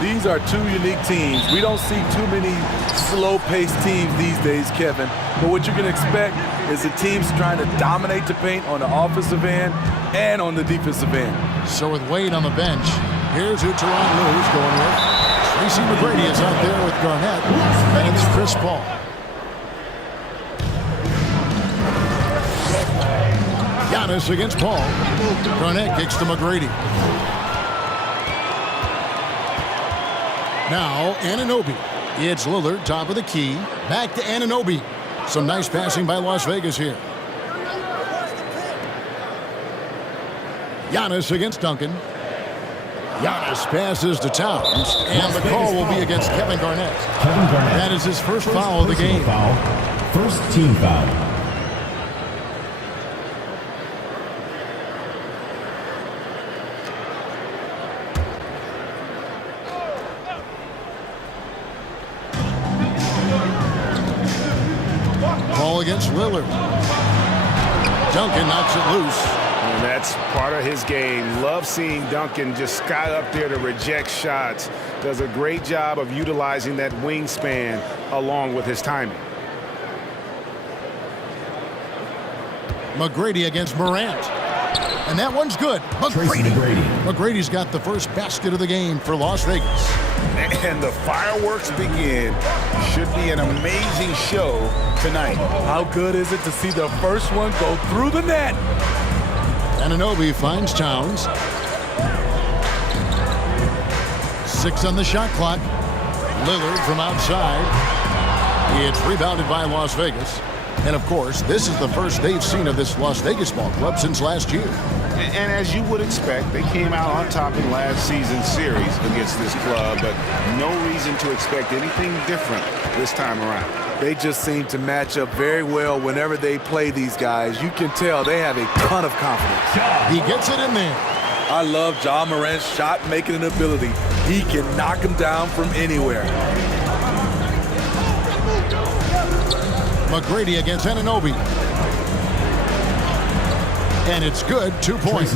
These are two unique teams. We don't see too many slow-paced teams these days, Kevin. But what you can expect is the teams trying to dominate the paint on the offensive end and on the defensive end. So with Wade on the bench, here's who Teron Lou's going with. Tracy McGrady is out there with Garnett, and it's Chris Paul. Giannis against Paul. Garnett kicks to McGrady. Now Anunoby. It's Lillard, top of the key. Back to Anunoby. Some nice passing by Las Vegas here. Giannis against Duncan. Giannis passes to Towns, and the call will be against Kevin Garnett. That is his first foul of the game. First team foul. Ball against Lillard. Duncan knocks it loose. And that's part of his game. Love seeing Duncan just sky up there to reject shots. Does a great job of utilizing that wingspan along with his timing. McGrady against Morant. And that one's good. McGrady's got the first basket of the game for Las Vegas. And the fireworks begin. Should be an amazing show tonight. How good is it to see the first one go through the net? Anunoby finds Towns. 6 on the shot clock. Lillard from outside. It's rebounded by Las Vegas. And, of course, this is the first they've seen of this Las Vegas ball club since last year. And as you would expect, they came out on top in last season's series against this club, but no reason to expect anything different this time around. They just seem to match up very well whenever they play these guys. You can tell they have a ton of confidence. He gets it in there. I love Ja Morant's shot-making ability. He can knock him down from anywhere. McGrady against Anunoby. And it's good, 2 points.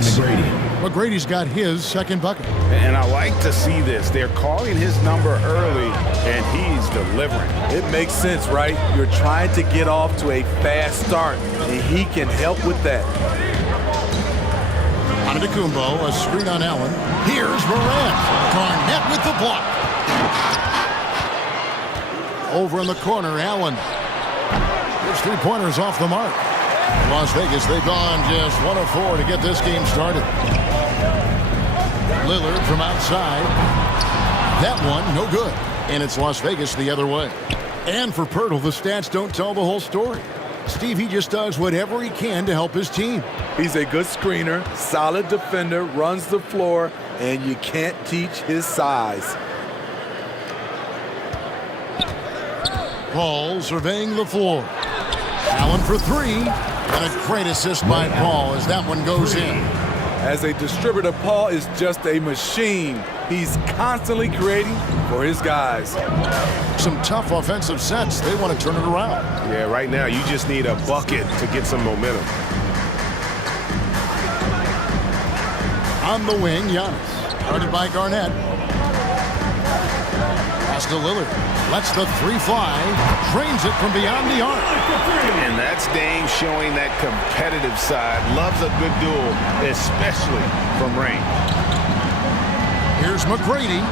McGrady's got his second bucket. And I like to see this. They're calling his number early, and he's delivering. It makes sense, right? You're trying to get off to a fast start, and he can help with that. Antetokounmpo, a screen on Allen. Here's Morant. Garnett with the block. Over in the corner, Allen. His three-pointers off the mark. Las Vegas, they've gone just 1 of 4 to get this game started. Lillard from outside. That one, no good. And it's Las Vegas the other way. And for Pirtle, the stats don't tell the whole story. Steve, he just does whatever he can to help his team. He's a good screener, solid defender, runs the floor, and you can't teach his size. Paul surveying the floor. Allen for 3. And a great assist by Paul as that one goes in. As a distributor, Paul is just a machine. He's constantly creating for his guys. Some tough offensive sets. They want to turn it around. Yeah, right now you just need a bucket to get some momentum. On the wing, Giannis. Guarded by Garnett. Pass to Lillard. Lets the 3 fly. Drains it from beyond the arc. And that's Dame showing that competitive side. Loves a good duel, especially from range. Here's McGrady.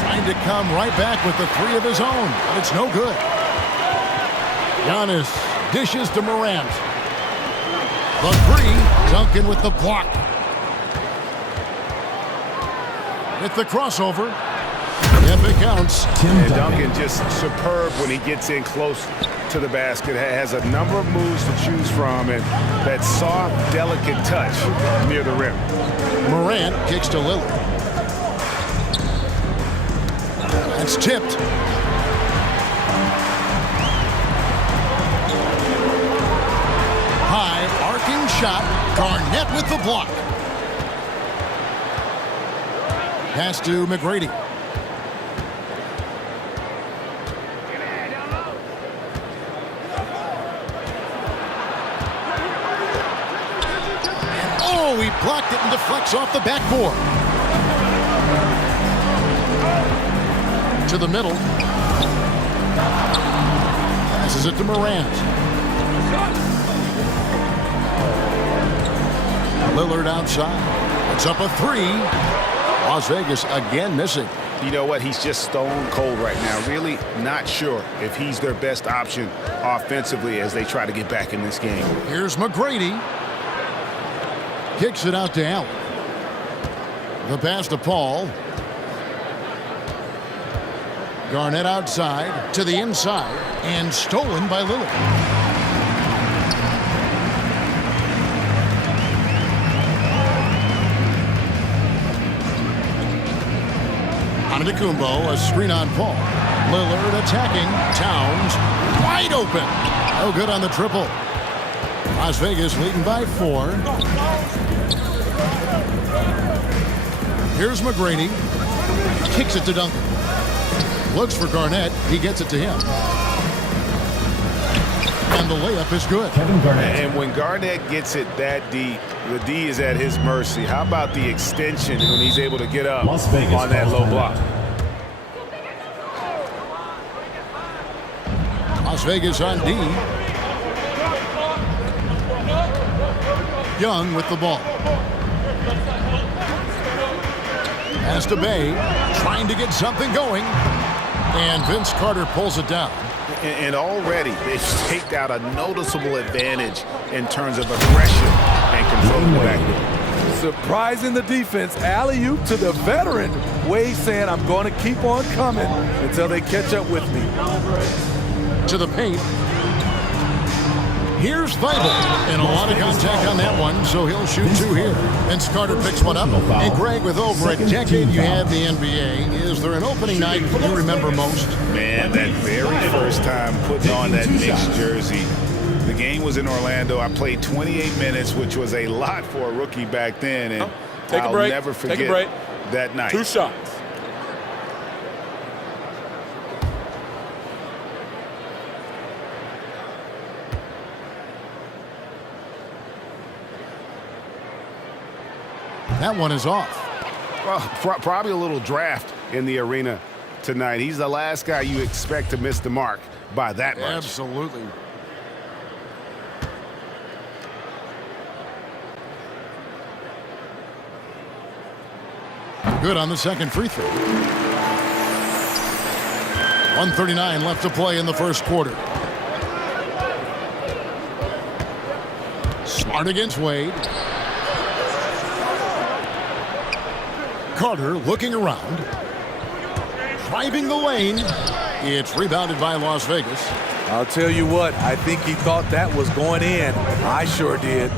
Trying to come right back with the 3 of his own. But it's no good. Giannis dishes to Morant. The 3. Duncan with the block. With the crossover. If it counts. And Duncan just superb when he gets in close to the basket. Has a number of moves to choose from, and that soft, delicate touch near the rim. Morant kicks to Lillard. That's tipped. High arcing shot. Garnett with the block. Pass to McGrady. He blocked it and deflects off the backboard. to the middle. Passes it to Morant. Lillard outside. It's up a three. Las Vegas again missing. You know what? He's just stone cold right now. Really not sure if he's their best option offensively as they try to get back in this game. Here's McGrady. Kicks it out to Allen. The pass to Paul. Garnett outside to the inside and stolen by Lillard. Antetokounmpo, a screen on Paul. Lillard attacking. Towns wide open. No good on the triple. Las Vegas leading by 4. Here's McGrady. Kicks it to Duncan. Looks for Garnett. He gets it to him. And the layup is good. Kevin Garnett. And when Garnett gets it that deep, the D is at his mercy. How about the extension when he's able to get up Las Vegas on that low block? Las Vegas on D. Young with the ball. Pass to Bay. Trying to get something going. And Vince Carter pulls it down. And already they've staked out a noticeable advantage in terms of aggression and controlling the backcourt. Surprising the defense. Alley-oop to the veteran. Wade saying, I'm going to keep on coming until they catch up with me. To the paint. Here's Weibel. And a lot of contact on that one, so he'll shoot 2 here. Vince Carter picks one up. And Greg, with over a decade you have the NBA, is there an opening night you remember most? Man, that very first time putting on that Knicks jersey. The game was in Orlando. I played 28 minutes, which was a lot for a rookie back then. And I'll never forget that night. 2 shots. That one is off. Well, probably a little draft in the arena tonight. He's the last guy you expect to miss the mark by that much. Absolutely. Good on the second free throw. 1:39 left to play in the first quarter. Smart against Wade. Carter looking around. Driving the lane. It's rebounded by Las Vegas. I'll tell you what, I think he thought that was going in. I sure did.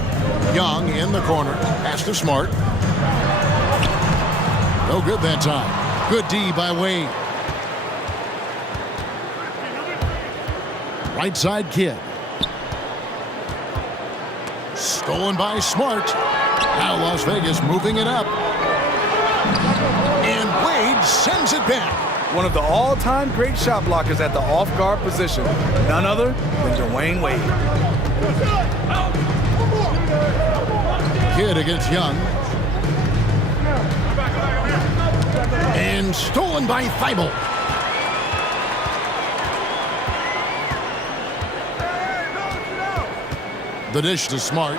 Young in the corner. Pass to Smart. No good that time. Good D by Wade. Right side Kidd. Stolen by Smart. Now Las Vegas moving it up. And Wade sends it back. One of the all-time great shot blockers at the off-guard position. None other than Dwayne Wade. Kidd against Young. And stolen by Weibel. The dish to Smart.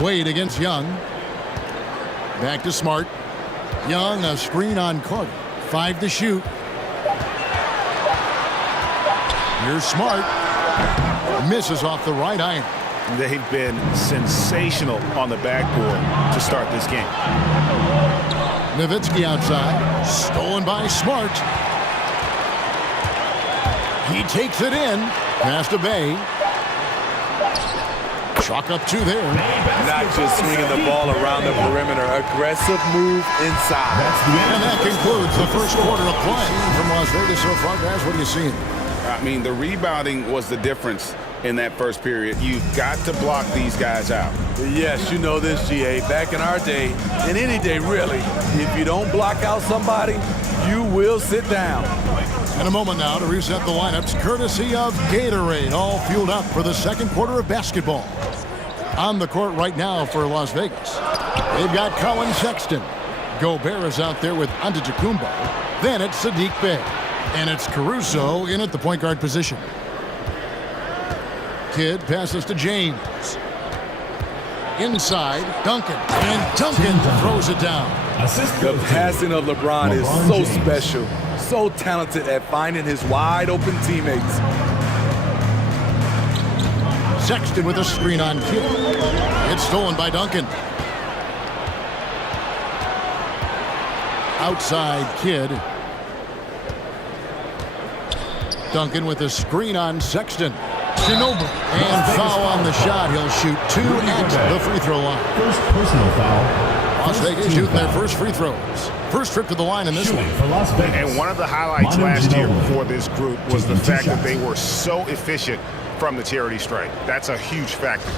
Wade against Young. Back to Smart. Young, a screen on Carter. 5 to shoot. Here's Smart. Misses off the right iron. They've been sensational on the backboard to start this game. Nowitzki outside. Stolen by Smart. He takes it in. Pass to Bay. Chalk up 2 there. Not just swinging the ball around the perimeter. Aggressive move inside. And that concludes the first quarter of play from Las Vegas so far, guys. What are you seeing? I mean, the rebounding was the difference in that first period. You've got to block these guys out. Yes, you know this, GA. Back in our day, and any day really, if you don't block out somebody, you will sit down. In a moment now to reset the lineups, courtesy of Gatorade, all fueled up for the second quarter of basketball. On the court right now for Las Vegas, they've got Colin Sexton. Gobert is out there with Antetokounmpo. Then it's Sadiq Bey. And it's Caruso in at the point guard position. Kidd passes to James. Inside, Duncan. And Duncan throws it down. The passing of LeBron is so special. So talented at finding his wide open teammates. Sexton with a screen on Kidd. It's stolen by Duncan. Outside Kidd. Duncan with a screen on Sexton. Ginobili. And foul on the shot. He'll shoot 2 at the free throw line. First personal foul. Las Vegas shooting their first free throws. First trip to the line in this one. For Las Vegas. And one of the highlights last year for this group was the fact that they were so efficient from the charity stripe. That's a huge factor.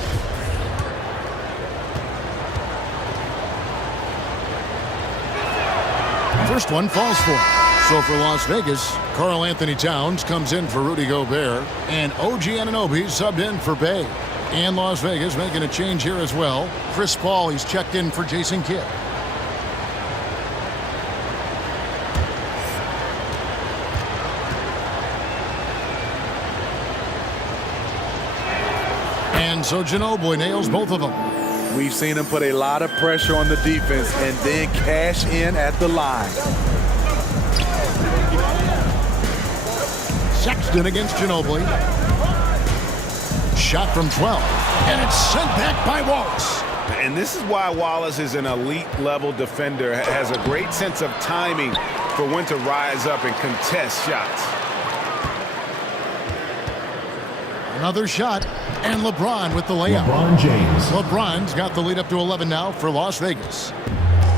First one falls for him. So for Las Vegas, Karl Anthony Towns comes in for Rudy Gobert, and OG Anunoby subbed in for Bey. And Las Vegas making a change here as well. Chris Paul, he's checked in for Jason Kidd. And so Ginobili nails both of them. We've seen him put a lot of pressure on the defense and then cash in at the line. Sexton against Ginobili. Shot from 12. And it's sent back by Wallace. And this is why Wallace is an elite-level defender, has a great sense of timing for when to rise up and contest shots. Another shot, and LeBron with the layup. LeBron James. LeBron's got the lead up to 11 now for Las Vegas.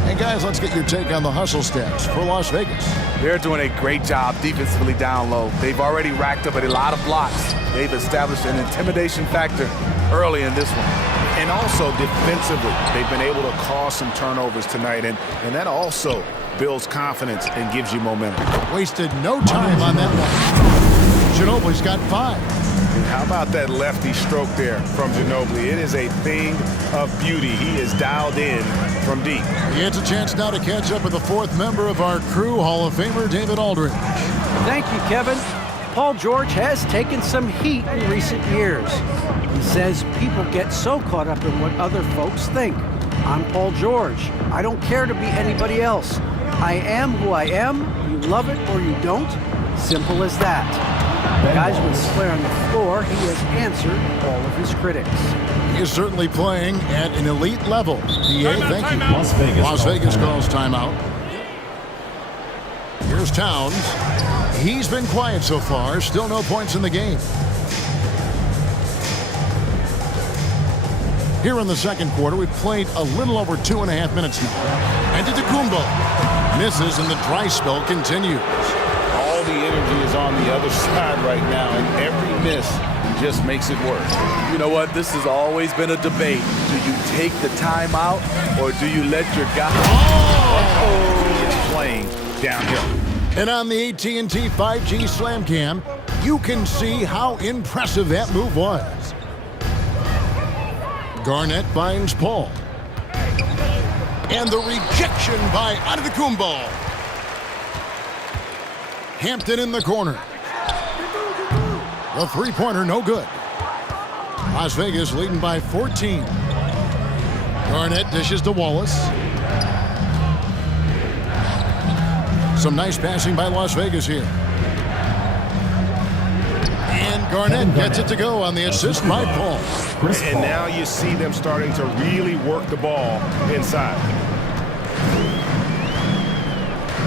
And guys, let's get your take on the hustle stats for Las Vegas. They're doing a great job defensively down low. They've already racked up a lot of blocks. They've established an intimidation factor early in this one. And also defensively, they've been able to cause some turnovers tonight, and that also builds confidence and gives you momentum. Wasted no time on that one. Ginobili's got 5. And how about that lefty stroke there from Ginobili? It is a thing of beauty. He is dialed in from deep. He gets a chance now to catch up with the 4th member of our crew, Hall of Famer David Aldridge. Thank you, Kevin. Paul George has taken some heat in recent years. He says people get so caught up in what other folks think. I'm Paul George. I don't care to be anybody else. I am who I am. You love it or you don't. Simple as that. Guys, with his player on the floor, he has answered all of his critics. He is certainly playing at an elite level. DA, thank you. Las Vegas calls timeout. Here's Towns. He's been quiet so far. Still no points in the game. Here in the second quarter, we've played a little over 2.5 minutes now. Antetokounmpo misses and the dry spell continues. All the energy is on the other side right now, and every miss just makes it worse. You know what? This has always been a debate. Do you take the timeout or do you let your guy... He is playing downhill. And on the AT&T 5G Slam Cam, you can see how impressive that move was. Garnett finds Paul. And the rejection by Antetokounmpo. Hampton in the corner. The three-pointer no good. Las Vegas leading by 14. Garnett dishes to Wallace. Some nice passing by Las Vegas here. And Garnett gets it to go on the assist by Paul. And now you see them starting to really work the ball inside.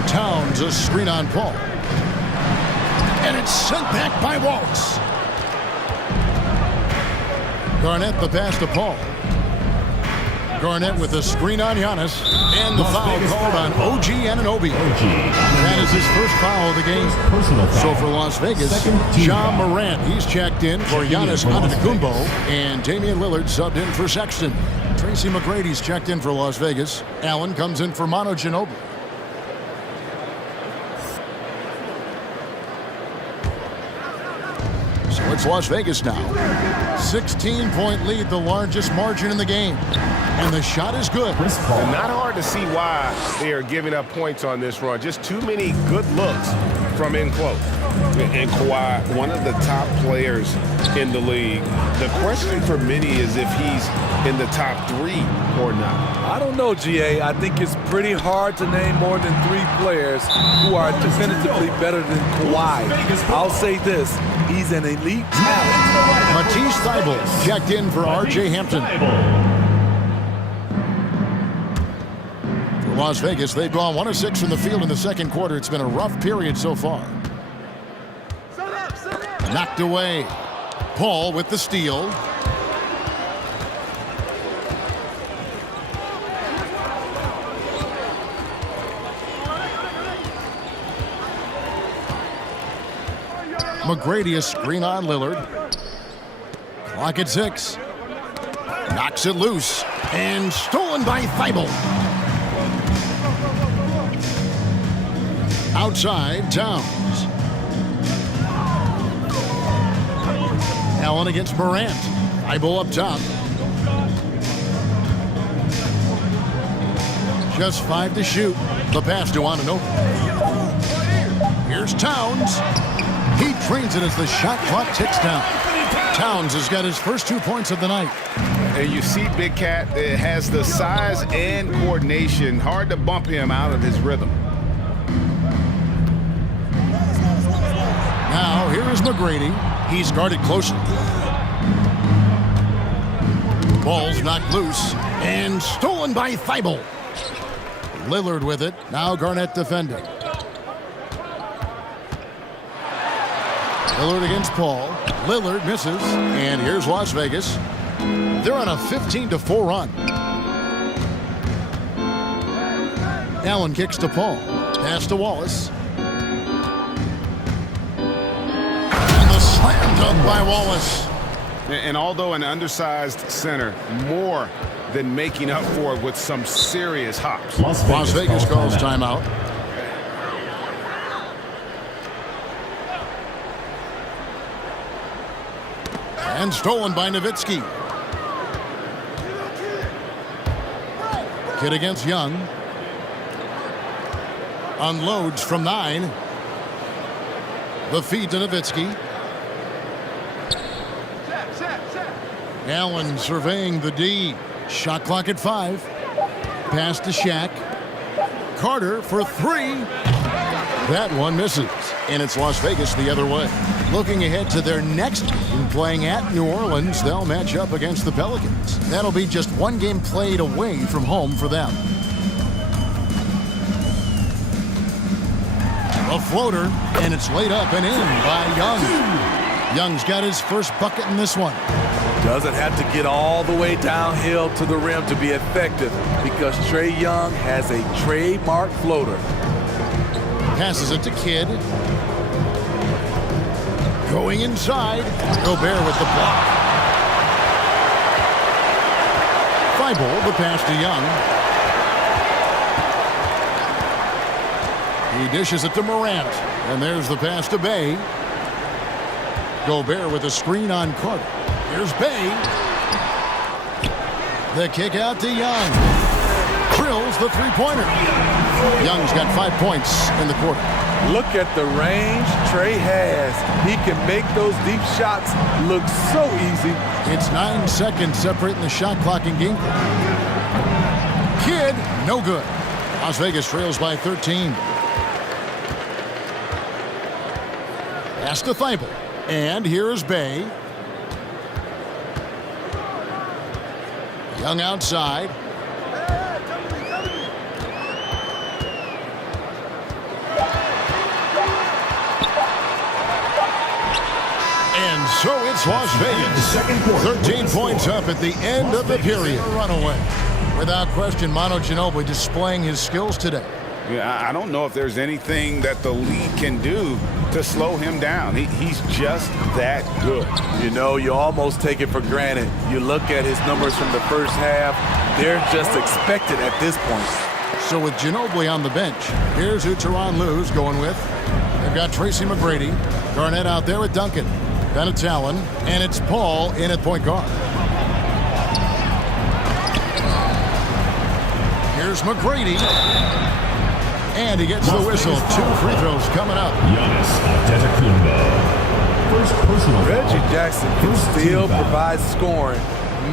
Towns a screen on Paul. And it's sent back by Wallace. Garnett the pass to Paul. Garnett with a screen on Giannis. And the foul called on OG Anunoby. That is his first foul of the game. So for Las Vegas, John Morant, he's checked in for Giannis Antetokounmpo. And Damian Lillard subbed in for Sexton. Tracy McGrady's checked in for Las Vegas. Allen comes in for Manu Ginobili. So it's It's Las Vegas now. 16-point lead, the largest margin in the game. And the shot is good. And not hard to see why they are giving up points on this run. Just too many good looks from in close. And Kawhi, one of the top players in the league. The question for many is if he's in the top 3 or not. I don't know, GA. I think it's pretty hard to name more than 3 players who are definitively better than Kawhi. I'll say this. He's an elite talent. Matisse Thybulle checked in for R.J. Hampton. For Las Vegas, they've gone 1 of 6 from the field in the second quarter. It's been a rough period so far. Knocked away. Paul with the steal. McGrady a screen on Lillard. Clock at 6. Knocks it loose. And stolen by Thybulle. Outside, Towns. Allen against Morant. Thybulle up top. Just 5 to shoot. The pass to Anunoby. Here's Towns. He trains it as the shot clock ticks down. Towns has got his first 2 points of the night. And you see Big Cat has the size and coordination. Hard to bump him out of his rhythm. Now, here is McGrady. He's guarded closely. Ball's knocked loose and stolen by Thybulle. Lillard with it. Now Garnett defending. Lillard against Paul. Lillard misses. And here's Las Vegas. They're on a 15-4 run. Allen kicks to Paul. Pass to Wallace. Slam dunk by Wallace. And although an undersized center, more than making up for it with some serious hops. Las Vegas calls timeout. And stolen by Nowitzki. Kid against Young. Unloads from 9. The feed to Nowitzki. Allen surveying the D. Shot clock at 5. Pass to Shaq. Carter for 3. That one misses. And it's Las Vegas the other way. Looking ahead to their next game, playing at New Orleans, they'll match up against the Pelicans. That'll be just 1 game played away from home for them. A floater, and it's laid up and in by Young. Young's got his first bucket in this one. Doesn't have to get all the way downhill to the rim to be effective because Trae Young has a trademark floater. Passes it to Kidd. Going inside. Gobert with the block. Thybulle, the pass to Young. He dishes it to Morant. And there's the pass to Bay. Gobert with a screen on Carter. Here's Bay. The kick out to Young. Drills the three-pointer. Young's got 5 points in the quarter. Look at the range Trae has. He can make those deep shots look so easy. It's 9 seconds separating the shot clock and game clock. Kidd, no good. Las Vegas trails by 13. Pass to Thybulle. And here is Bay. Young outside. And so it's Las Vegas. 13 points up at the end of the period. Runaway. Without question, Manu Ginobili displaying his skills today. Yeah, I don't know if there's anything that the league can do to slow him down. He's just that good. You know, you almost take it for granted. You look at his numbers from the first half, they're just expected at this point. So with Ginobili on the bench, here's who Tyronn Lue's going with. They've got Tracy McGrady. Garnett out there with Duncan. Then it's Allen, and it's Paul in at point guard. Here's McGrady. And he gets the whistle. 2 free throws coming up. Giannis Antetokounmpo. First personal Reggie foul. Jackson can First still team foul. provide scoring.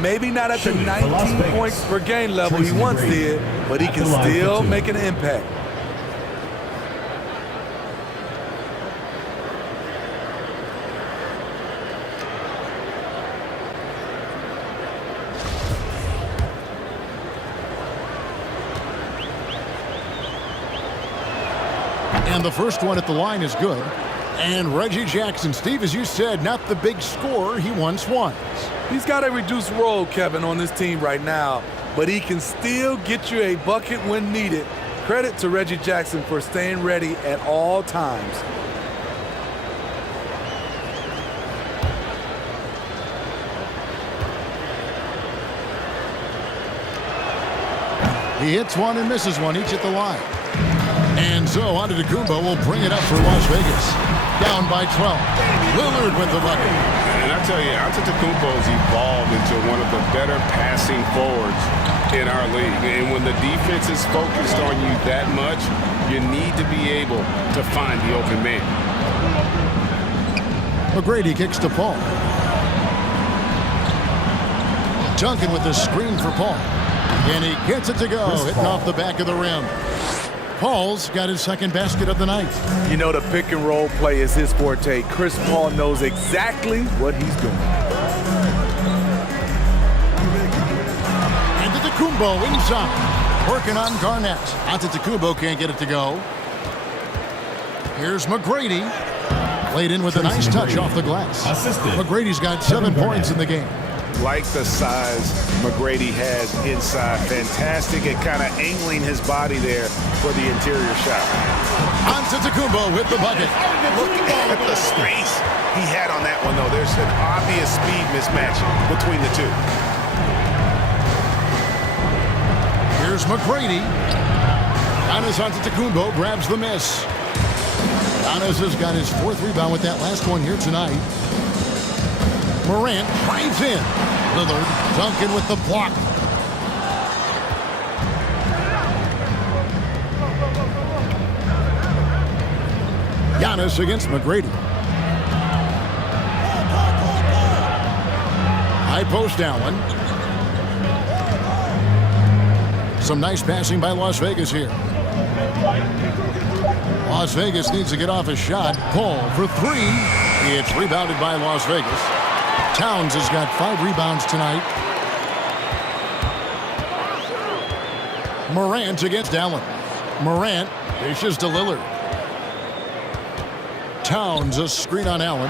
Maybe not at the Shooting for 19 Las points Vegas. per game level he Tracy once McGrady did, but he at can the line for still 2. make an impact. And the first one at the line is good. And Reggie Jackson, Steve, as you said, not the big scorer he once was. He's got a reduced role, Kevin, on this team right now, but he can still get you a bucket when needed. Credit to Reggie Jackson for staying ready at all times. He hits one and misses one, each at the line. And so Antetokounmpo will bring it up for Las Vegas. Down by 12. Lillard with the bucket. And I tell you, Antetokounmpo's evolved into one of the better passing forwards in our league. And when the defense is focused on you that much, you need to be able to find the open man. McGrady kicks to Paul. Duncan with the screen for Paul. And he gets it to go, hitting off the back of the rim. Paul's got his second basket of the night. You know, the pick and roll play is his forte. Chris Paul knows exactly what he's doing. Antetokounmpo inside, working on Garnett. Antetokounmpo can't get it to go. Here's McGrady. Played in with a nice touch off the glass. Assisted. McGrady's got 7 points in the game. Like the size McGrady has inside. Fantastic at kind of angling his body there for the interior shot. Antetokounmpo with the bucket. Look at the space he had on that one, though. There's an obvious speed mismatch between the two. Here's McGrady. Giannis Antetokounmpo grabs the miss. Giannis has got his 4th rebound with that last one here tonight. Morant drives in. Lillard, Duncan with the block. Giannis against McGrady. High post Allen. Some nice passing by Las Vegas here. Las Vegas needs to get off a shot. Paul for 3. It's rebounded by Las Vegas. Towns has got 5 rebounds tonight. Morant against Allen. Morant dishes to Lillard. Towns a screen on Allen.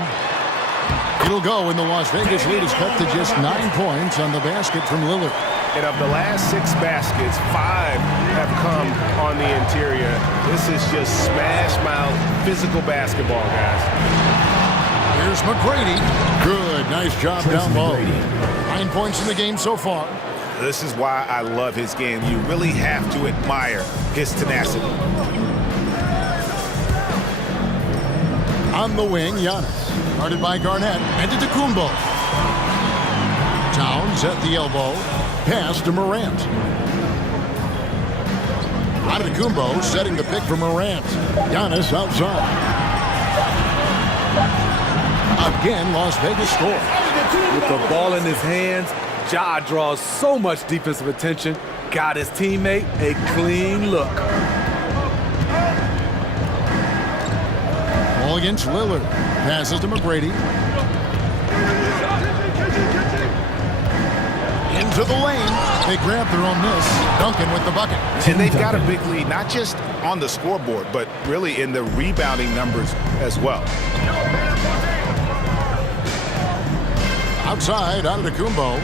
It'll go, and the Las Vegas lead is cut to just 9 points on the basket from Lillard. And of the last 6 baskets, 5 have come on the interior. This is just smash mouth physical basketball, guys. Here's McGrady. Good, nice job Tracy down low. McGrady. 9 points in the game so far. This is why I love his game. You really have to admire his tenacity. On the wing, Giannis. Guarded by Garnett. Antetokounmpo. Towns at the elbow. Pass to Morant. Antetokounmpo setting the pick for Morant. Giannis outside. Again, Las Vegas score. With the ball in his hands, Ja draws so much defensive attention. Got his teammate a clean look. Ball against Lillard. Passes to McGrady. Into the lane. They grab their own miss. Duncan with the bucket. And they've got a big lead, not just on the scoreboard, but really in the rebounding numbers as well. Outside, Antetokounmpo.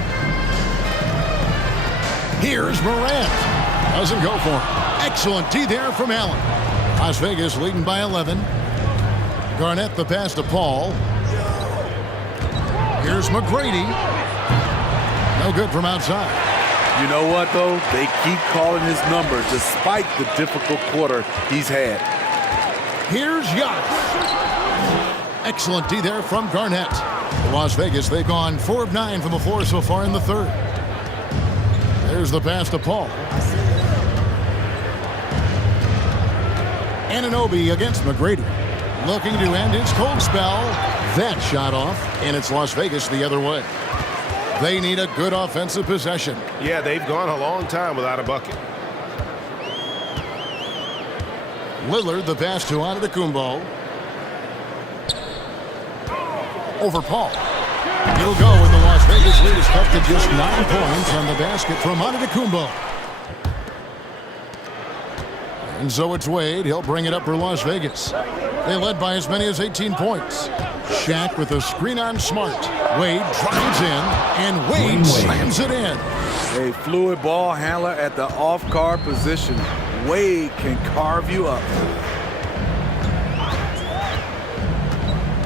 Here's Morant. Doesn't go for him. Excellent D there from Allen. Las Vegas leading by 11. Garnett the pass to Paul. Here's McGrady. No good from outside. You know what, though? They keep calling his number despite the difficult quarter he's had. Here's Giannis. Excellent D there from Garnett. Las Vegas, they've gone 4 of 9 from the floor so far in the third. There's the pass to Paul. Anunoby against McGrady. Looking to end his cold spell. That shot off, and it's Las Vegas the other way. They need a good offensive possession. Yeah, they've gone a long time without a bucket. Lillard, the pass to Antetokounmpo. Over Paul. It'll go, and the Las Vegas lead is cut to just 9 points on the basket from Antetokounmpo. And so it's Wade. He'll bring it up for Las Vegas. They led by as many as 18 points. Shaq with a screen on Smart. Wade drives in, and Wade slams it in. A fluid ball handler at the off-guard position. Wade can carve you up.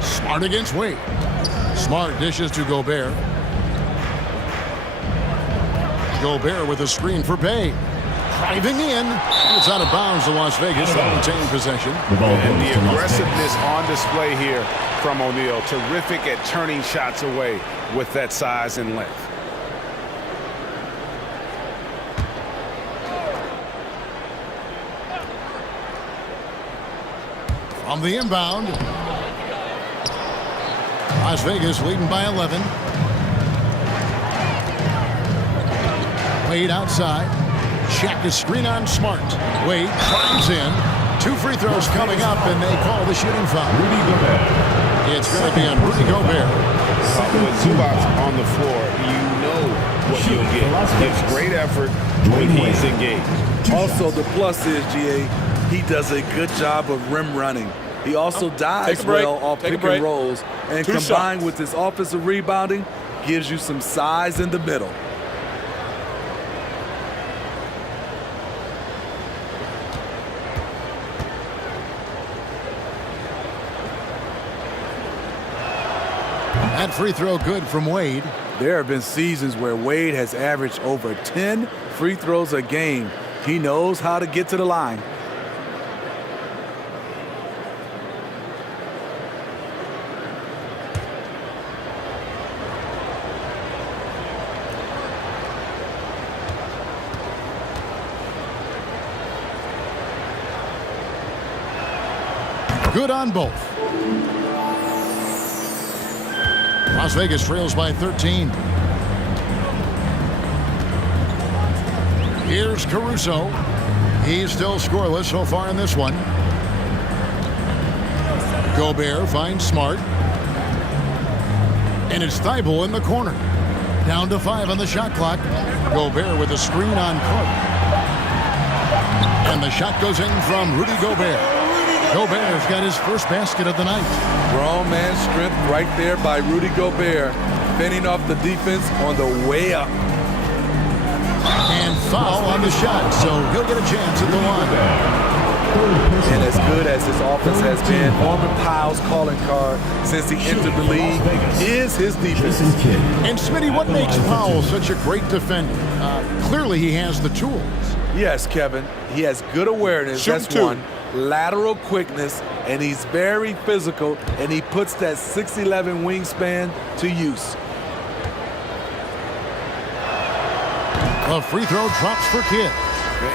Smart against Wade. Smart dishes to Gobert. Gobert with a screen for Bay. Driving in. It's out of bounds to Las Vegas. They'll retain possession. And the aggressiveness on display here from O'Neal. Terrific at turning shots away with that size and length. On the inbound. Las Vegas leading by 11. Wade outside. Shaq is screen on Smart. Wade drives in. 2 free throws coming up, and they call the shooting foul. Rudy Gobert. It's going to be on Rudy Gobert. With Zubac on the floor, you know what you'll get. Gives great effort when he's engaged. Also, the plus is, GA, he does a good job of rim running. He also dives well off pick and rolls, and combined with his offensive rebounding, gives you some size in the middle. That free throw good from Wade. There have been seasons where Wade has averaged over 10 free throws a game. He knows how to get to the line. Good on both. Las Vegas trails by 13. Here's Caruso. He's still scoreless so far in this one. Gobert finds Smart. And it's Thibault in the corner. Down to 5 on the shot clock. Gobert with a screen on Clark. And the shot goes in from Rudy Gobert. Gobert's got his first basket of the night. Grown man strength right there by Rudy Gobert, fending off the defense on the way up. And foul on the shot, so he'll get a chance at the line. And as good as his offense has been, Norman Powell's calling card since he entered the league is his defense. And Smitty, what makes Powell such a great defender? Clearly he has the tools. Yes, Kevin. He has good awareness. That's one. Lateral quickness, and he's very physical, and he puts that 6'11" wingspan to use. A free throw drops for Kidd.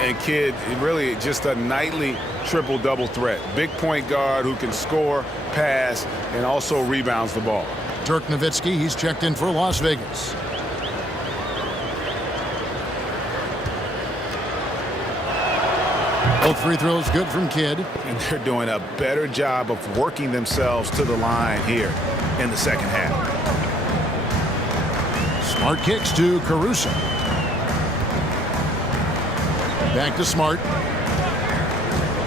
And Kidd, really just a nightly triple-double threat. Big point guard who can score, pass, and also rebounds the ball. Dirk Nowitzki, he's checked in for Las Vegas. Both free throws good from Kidd. And they're doing a better job of working themselves to the line here in the second half. Smart kicks to Caruso. Back to Smart.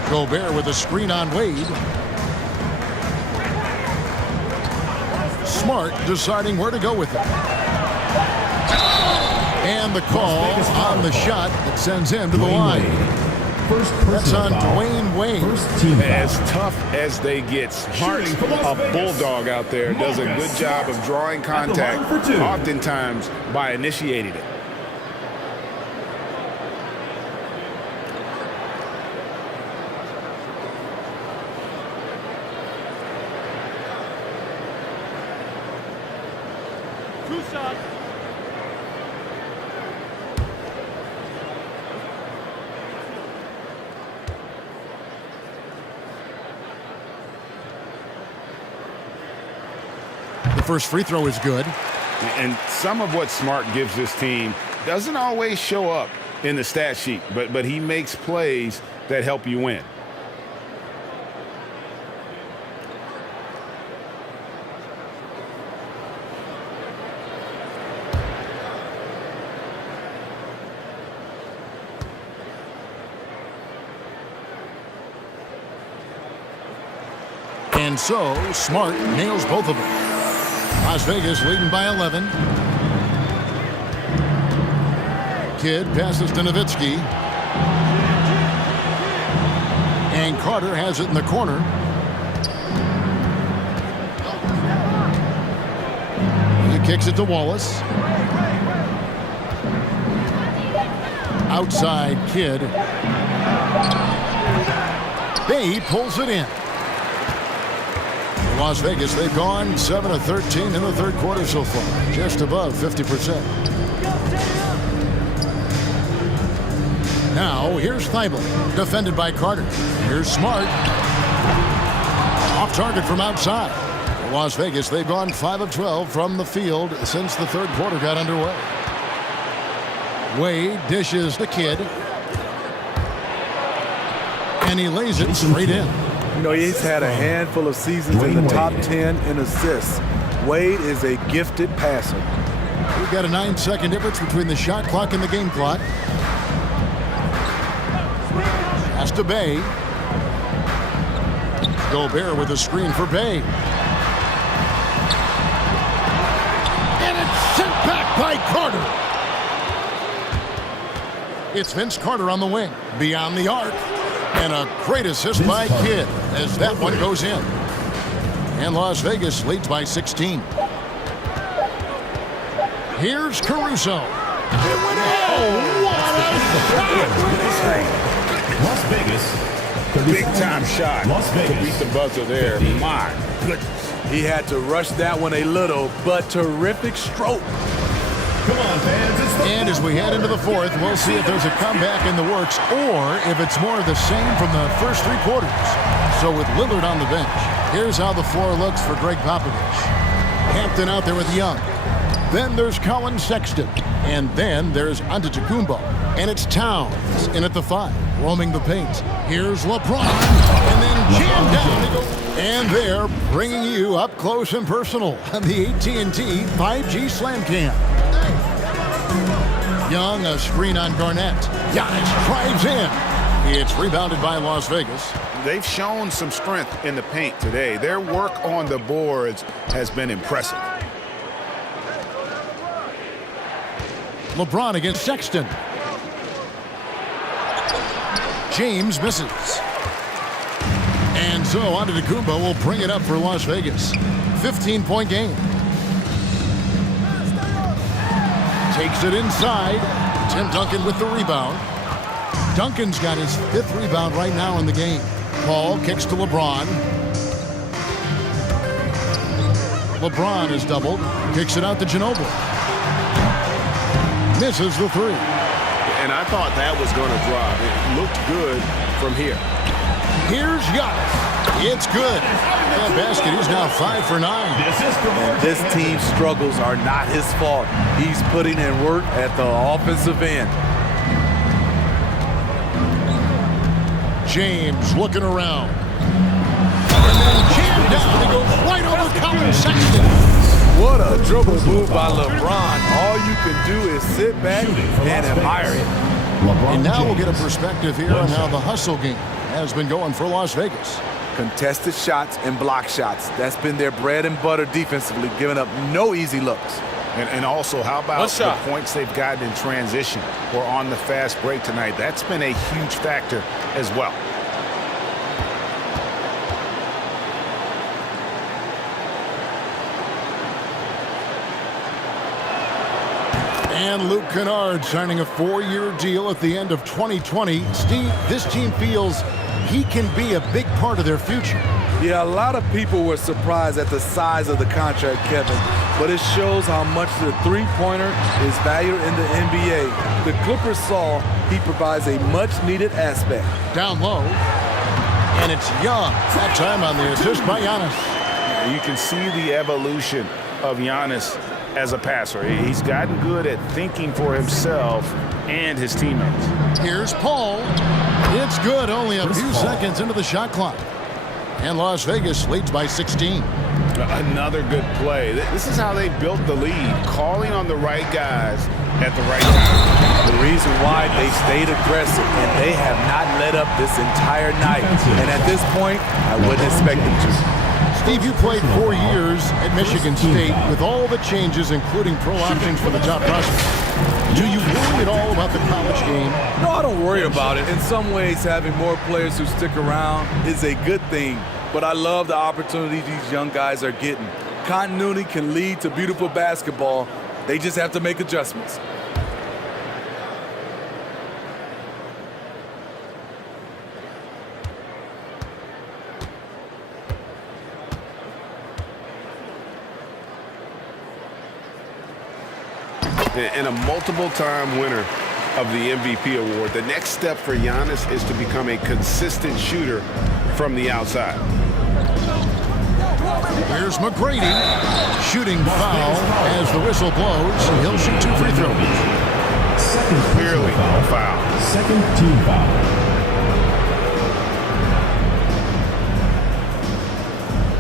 Gobert with a screen on Wade. Smart deciding where to go with it. And the call on the shot that sends him to the line. That's on Dwayne Wade. As tough as they get, Smart, a bulldog out there, does a good job of drawing contact, oftentimes by initiating it. The first free throw is good. And some of what Smart gives this team doesn't always show up in the stat sheet, but he makes plays that help you win. And so, Smart nails both of them. Las Vegas leading by 11. Kidd passes to Nowitzki. And Carter has it in the corner. He kicks it to Wallace. Outside Kidd. Bay pulls it in. Las Vegas, they've gone 7 of 13 in the third quarter so far, just above 50%. Now, here's Thibault, defended by Carter. Here's Smart. Off target from outside. Las Vegas, they've gone 5 of 12 from the field since the third quarter got underway. Wade dishes the Kidd. And he lays it straight in. You know, he's had a handful of seasons in the top 10 in assists. Wade is a gifted passer. We've got a 9-second difference between the shot clock and the game clock. Pass to Bay. Gobert with a screen for Bay. And it's sent back by Carter. It's Vince Carter on the wing. Beyond the arc. And a great assist by Kidd as that one goes in. And Las Vegas leads by 16. Here's Caruso. Las Vegas. Big time shot. Las Vegas. To beat the buzzer there. My goodness. He had to rush that one a little, but terrific stroke. Come on, fans. And as we head into the fourth, we'll see if there's a comeback in the works or if it's more of the same from the first three quarters. So with Lillard on the bench, here's how the floor looks for Greg Popovich. Hampton out there with Young. Then there's Colin Sexton. And then there's Antetokounmpo. And it's Towns in at the 5, roaming the paint. Here's LeBron. And then jammed down to go. And they're bringing you up close and personal on the AT&T 5G Slam Cam. Young, a screen on Garnett. Giannis drives in. It's rebounded by Las Vegas. They've shown some strength in the paint today. Their work on the boards has been impressive. LeBron against Sexton. James misses. And so Antetokounmpo will bring it up for Las Vegas. 15-point game. Takes it inside. Tim Duncan with the rebound. Duncan's got his 5th rebound right now in the game. Paul kicks to LeBron. LeBron is doubled. Kicks it out to Ginobili. Misses the 3. And I thought that was going to drop. It looked good from here. Here's Giannis. It's good. That basket, he's now 5 for 9. And this team's struggles are not his fault. He's putting in work at the offensive end. James looking around. And then jammed down. He goes right over Colin Sexton. What a dribble move by LeBron. All you can do is sit back and admire it. And now we'll get a perspective here on how the hustle game has been going for Las Vegas. Contested shots and block shots. That's been their bread and butter defensively, giving up no easy looks. And also, how about the points they've gotten in transition or on the fast break tonight? That's been a huge factor as well. And Luke Kennard signing a 4-year deal at the end of 2020. Steve, this team feels he can be a big part of their future. Yeah, a lot of people were surprised at the size of the contract, Kevin. but it shows how much the three-pointer is valued in the NBA. The Clippers saw he provides a much-needed aspect. Down low, and it's Young. That time on the assist by Giannis. You can see the evolution of Giannis as a passer. He's gotten good at thinking for himself and his teammates. Here's Paul. It's good, only a few seconds into the shot clock. And Las Vegas leads by 16. Another good play. This is how they built the lead, calling on the right guys at the right time. The reason why they stayed aggressive, and they have not let up this entire night. And at this point, I wouldn't expect them to. Steve, you played 4 years at Michigan State with all the changes, including pro options for the top prospects. Do you worry at all about the college game? No, I don't worry about it. In some ways, having more players who stick around is a good thing. But I love the opportunity these young guys are getting. Continuity can lead to beautiful basketball. They just have to make adjustments. And a multiple-time winner of the MVP award, the next step for Giannis is to become a consistent shooter from the outside. Here's McGrady. Shooting foul as the whistle blows. He'll shoot 2 free throws. Clearly a foul. Second team foul.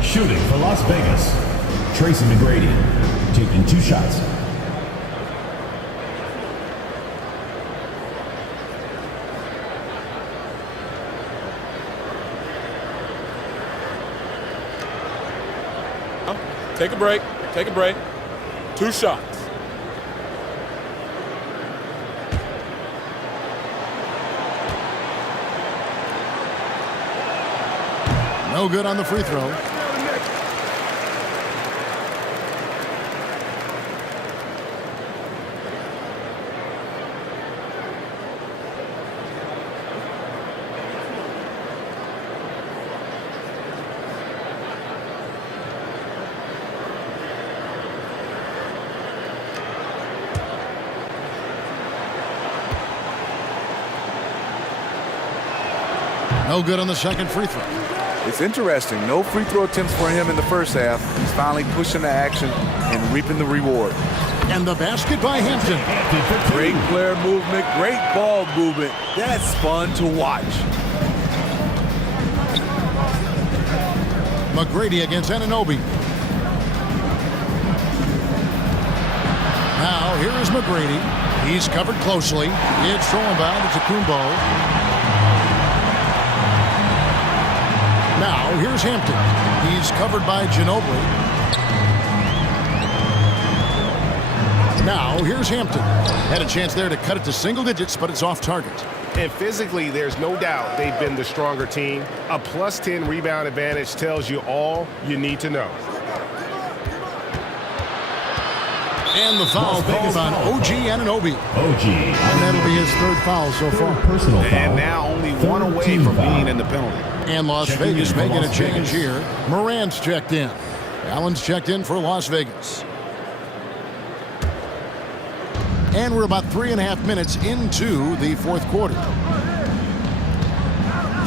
Shooting for Las Vegas, Tracy McGrady, taking 2 shots. Take a break. Take a break. 2 shots. No good on the free throw. No good on the second free throw. It's interesting. No free throw attempts for him in the first half. He's finally pushing the action and reaping the reward. And the basket by Hampton. Great player movement, great ball movement. That's fun to watch. McGrady against Anunoby. Now, here is McGrady. He's covered closely. It's thrown by to Kumbo. Now, here's Hampton. He's covered by Ginobili. Now, here's Hampton. Had a chance there to cut it to single digits, but it's off target. And physically, there's no doubt they've been the stronger team. A +10 rebound advantage tells you all you need to know. And the foul called on OG Anunoby. OG. And that'll be his 3rd foul so far. Personal foul. And now only 1 away from being in the penalty. And Las Vegas making a change here. Morant's checked in. Allen's checked in for Las Vegas. And we're about 3.5 minutes into the 4th quarter.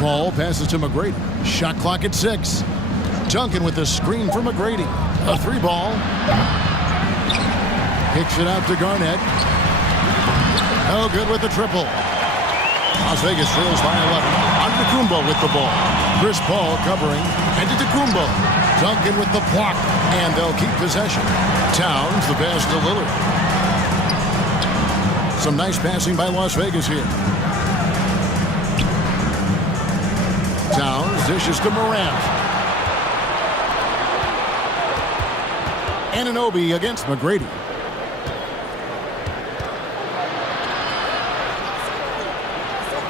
Paul passes to McGrady. Shot clock at 6. Duncan with the screen for McGrady. A 3-ball. Kicks it out to Garnett. No good with the triple. Las Vegas trails by 11. Antetokounmpo with the ball. Chris Paul covering. Antetokounmpo. Duncan with the block. And they'll keep possession. Towns the pass to Lillard. Some nice passing by Las Vegas here. Towns dishes to Morant. Anunoby against McGrady.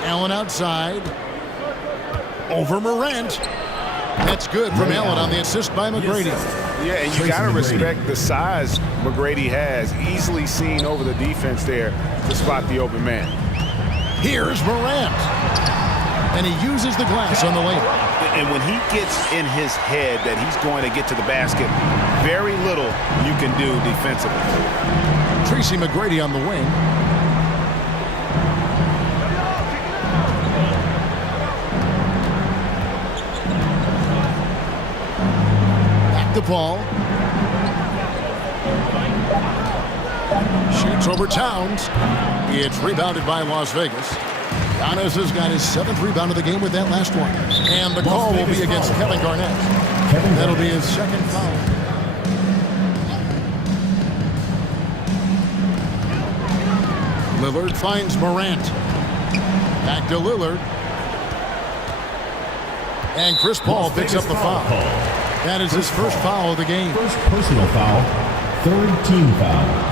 Allen outside. Over Morant. That's good from Allen on the assist by McGrady. Yeah, and you got to respect the size McGrady has. Easily seen over the defense there to spot the open man. Here's Morant. And he uses the glass on the lane. And when he gets in his head that he's going to get to the basket, very little you can do defensively. Tracy McGrady on the wing. Back to Paul. Shoots over Towns. It's rebounded by Las Vegas. Giannis has got his 7th rebound of the game with that last one. And the call will be against Kevin Garnett. That'll be his 2nd foul. Lillard finds Morant. Back to Lillard. And Chris Paul picks up the foul. That is his first foul of the game. First personal foul, 3rd team foul.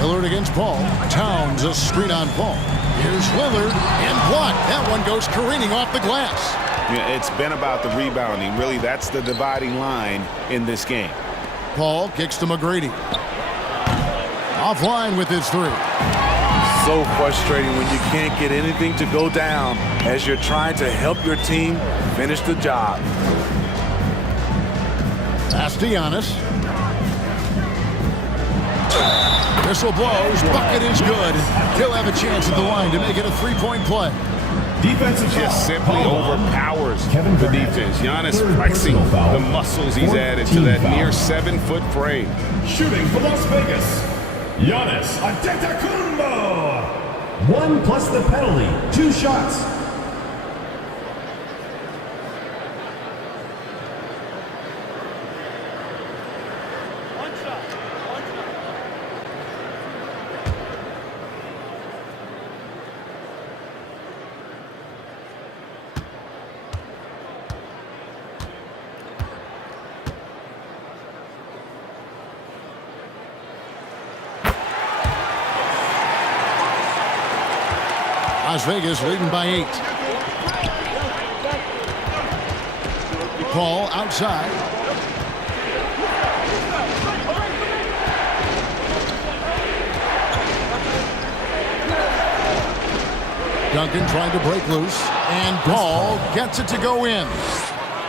Lillard against Paul. Towns a screen on Paul. Here's Lillard and blocked. That one goes careening off the glass. Yeah, it's been about the rebounding. Really, that's the dividing line in this game. Paul kicks to McGrady. Offline with his 3. So frustrating when you can't get anything to go down as you're trying to help your team finish the job. Pass to Giannis. Whistle blows. Bucket is good. He'll have a chance at the line to make it a 3-point play. Defensive just simply overpowers the defense. Giannis flexing the muscles he's added to that near 7-foot frame. Shooting for Las Vegas, Giannis Antetokounmpo. 1 plus the penalty, 2 shots. Las Vegas leading by 8. Paul outside. Duncan trying to break loose. And Paul gets it to go in.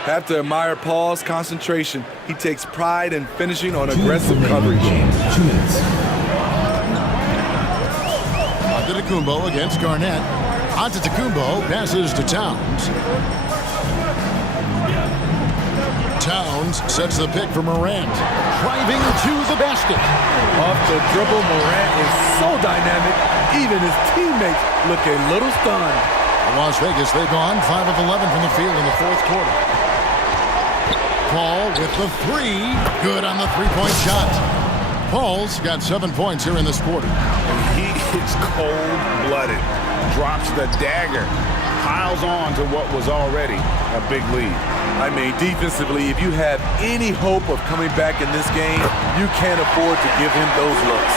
Have to admire Paul's concentration. He takes pride in finishing on aggressive coverage. 2 minutes. Antetokounmpo against Garnett. Antetokounmpo passes to Towns. Towns sets the pick for Morant. Driving to the basket. Off the dribble, Morant is so dynamic, even his teammates look a little stunned. Las Vegas, they've gone 5 of 11 from the field in the 4th quarter. Paul with the 3. Good on the 3-point shot. Paul's got 7 points here in this quarter. He is cold-blooded, drops the dagger, piles on to what was already a big lead. I mean, defensively, if you have any hope of coming back in this game, you can't afford to give him those looks.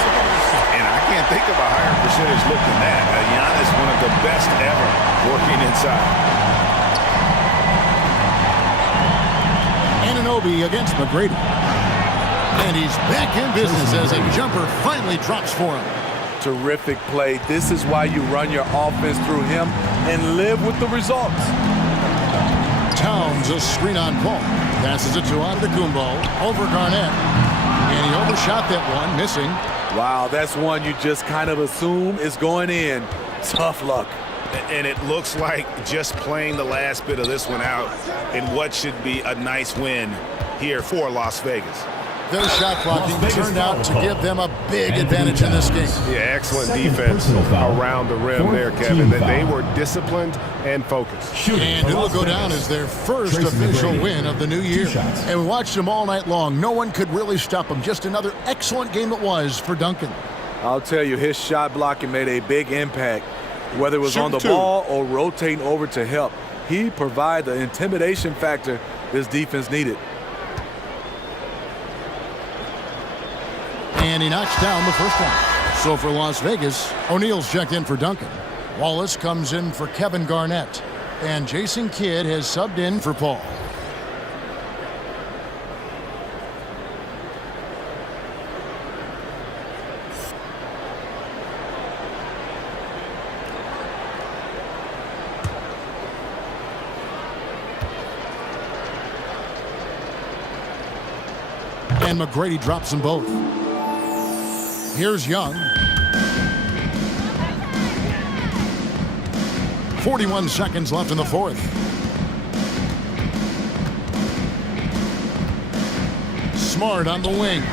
And I can't think of a higher percentage look than that. Giannis, one of the best ever working inside. Anunoby against McGrady. And he's back in business as a jumper finally drops for him. Terrific play. This is why you run your offense through him and live with the results. Towns a screen on Paul. Passes it to Antetokounmpo over Garnett. And he overshot that one, missing. Wow, that's one you just kind of assume is going in. Tough luck. And it looks like just playing the last bit of this one out in what should be a nice win here for Las Vegas. Their shot blocking turned out to give them a big advantage in this game. Yeah, excellent defense around the rim there, Kevin. They were disciplined and focused. And it will go down as their first official win of the new year. And we watched them all night long. No one could really stop them. Just another excellent game it was for Duncan. I'll tell you, his shot blocking made a big impact. Whether it was on the ball or rotating over to help, he provided the intimidation factor this defense needed. And he knocks down the first one. So for Las Vegas, O'Neal's checked in for Duncan. Wallace comes in for Kevin Garnett. And Jason Kidd has subbed in for Paul. And McGrady drops them both. Here's Young. 41 seconds left in the fourth. Smart on the wing.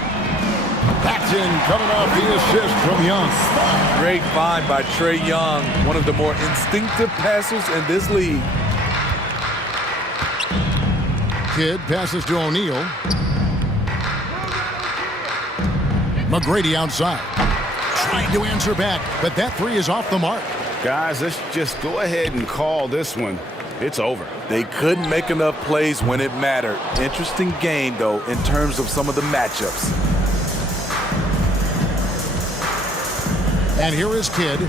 Paxton coming off the assist from Young. Great find by Trae Young, one of the more instinctive passers in this league. Kidd passes to O'Neal. McGrady outside. Trying to answer back, but that three is off the mark. Guys, let's just go ahead and call this one. It's over. They couldn't make enough plays when it mattered. Interesting game, though, in terms of some of the matchups. And here is Kidd.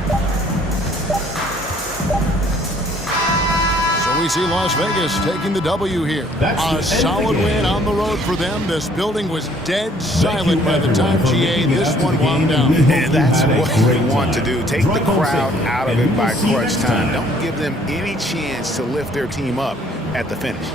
So we see Las Vegas taking the W here. A solid win on the road for them. This building was dead silent by the time GA this one wound down. And that's what we want to do. Take the crowd out of it by crunch time. Don't give them any chance to lift their team up at the finish.